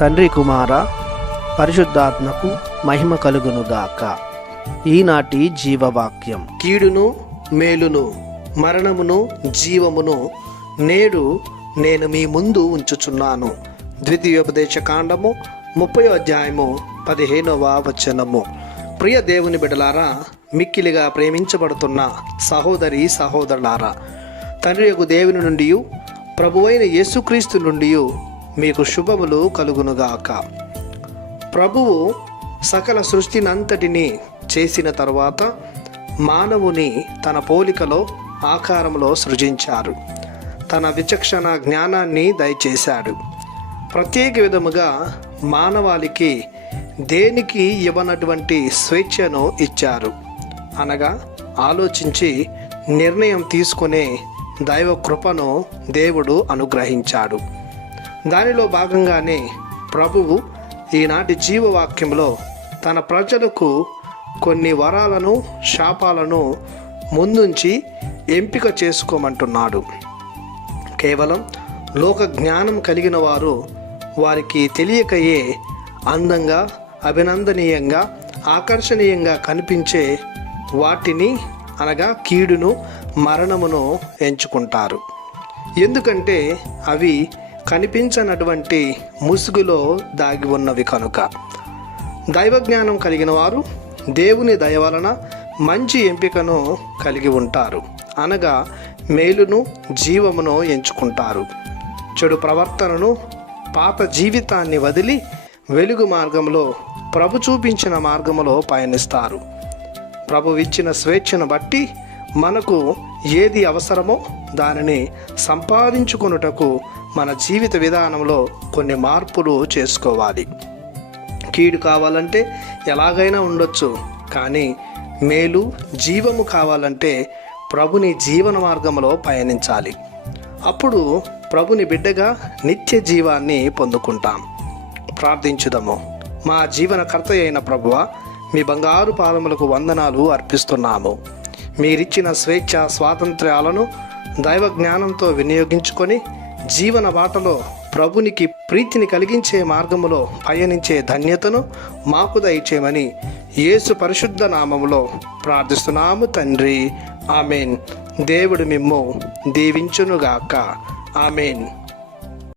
తండ్రి కుమార పరిశుద్ధాత్మకు మహిమ కలుగునుగాక. ఈనాటి జీవవాక్యం. కీడును మేలును, మరణమును జీవమును నేడు నేను మీ ముందు ఉంచుచున్నాను. ద్వితీయోపదేశ కాండము 30వ అధ్యాయము 15వ వచనము. ప్రియ దేవుని బిడ్డలారా, మిక్కిలిగా ప్రేమించబడుతున్న సహోదరి సహోదరులారా, తండ్రి యొక్క దేవుని నుండి ప్రభువైన యేసుక్రీస్తు నుండి మీకు శుభములు కలుగునుగాక. ప్రభువు సకల సృష్టినంతటిని చేసిన తరువాత మానవుని తన పోలికలో ఆకారంలో సృజించారు. తన విచక్షణ జ్ఞానాన్ని దయచేశాడు. ప్రత్యేక విధముగా మానవాళికి దేనికి ఇవ్వనటువంటి స్వేచ్ఛను ఇచ్చారు. అనగా ఆలోచించి నిర్ణయం తీసుకునే దైవ కృపను దేవుడు అనుగ్రహించాడు. దానిలో భాగంగానే ప్రభువు ఈనాటి జీవవాక్యంలో తన ప్రజలకు కొన్ని వరాలను శాపాలను ముందుంచి ఎంపిక చేసుకోమంటున్నాడు. కేవలం లోక జ్ఞానం కలిగిన వారు వారికి తెలియకయే అందంగా, అభినందనీయంగా, ఆకర్షణీయంగా కనిపించే వాటిని అనగా కీడును మరణమును ఎంచుకుంటారు. ఎందుకంటే అవి కనిపించనటువంటి ముసుగులో దాగి ఉన్నవి కనుక. దైవజ్ఞానం కలిగిన వారు దేవుని దయ వలన మంచి ఎంపికను కలిగి ఉంటారు. అనగా మేలును జీవమును ఎంచుకుంటారు. చెడు ప్రవర్తనను, పాత జీవితాన్ని వదిలి వెలుగు మార్గంలో ప్రభు చూపించిన మార్గంలో పయనిస్తారు. ప్రభు ఇచ్చిన స్వేచ్ఛను బట్టి మనకు ఏది అవసరమో దానిని సంపాదించుకొనుటకు మన జీవిత విధానంలో కొన్ని మార్పులు చేసుకోవాలి. కీడు కావాలంటే ఎలాగైనా ఉండొచ్చు, కానీ మేలు జీవము కావాలంటే ప్రభుని జీవన మార్గంలో పయనించాలి. అప్పుడు ప్రభుని బిడ్డగా నిత్య జీవాన్ని పొందుకుంటాం. ప్రార్థించుదాము. మా జీవనకర్త అయిన ప్రభువా, మీ బంగారు పాదములకు వందనాలు అర్పిస్తున్నాము. మీరిచ్చిన స్వేచ్ఛ స్వాతంత్ర్యాలను దైవ జ్ఞానంతో వినియోగించుకొని జీవన బాటలో ప్రభునికి ప్రీతిని కలిగించే మార్గములో పయనించే ధన్యతను మాకు దయచేయమని యేసు పరిశుద్ధ నామములో ప్రార్థిస్తున్నాము తండ్రి. ఆమెన్. దేవుడు మిమ్ము దీవించునుగాక. ఆమెన్.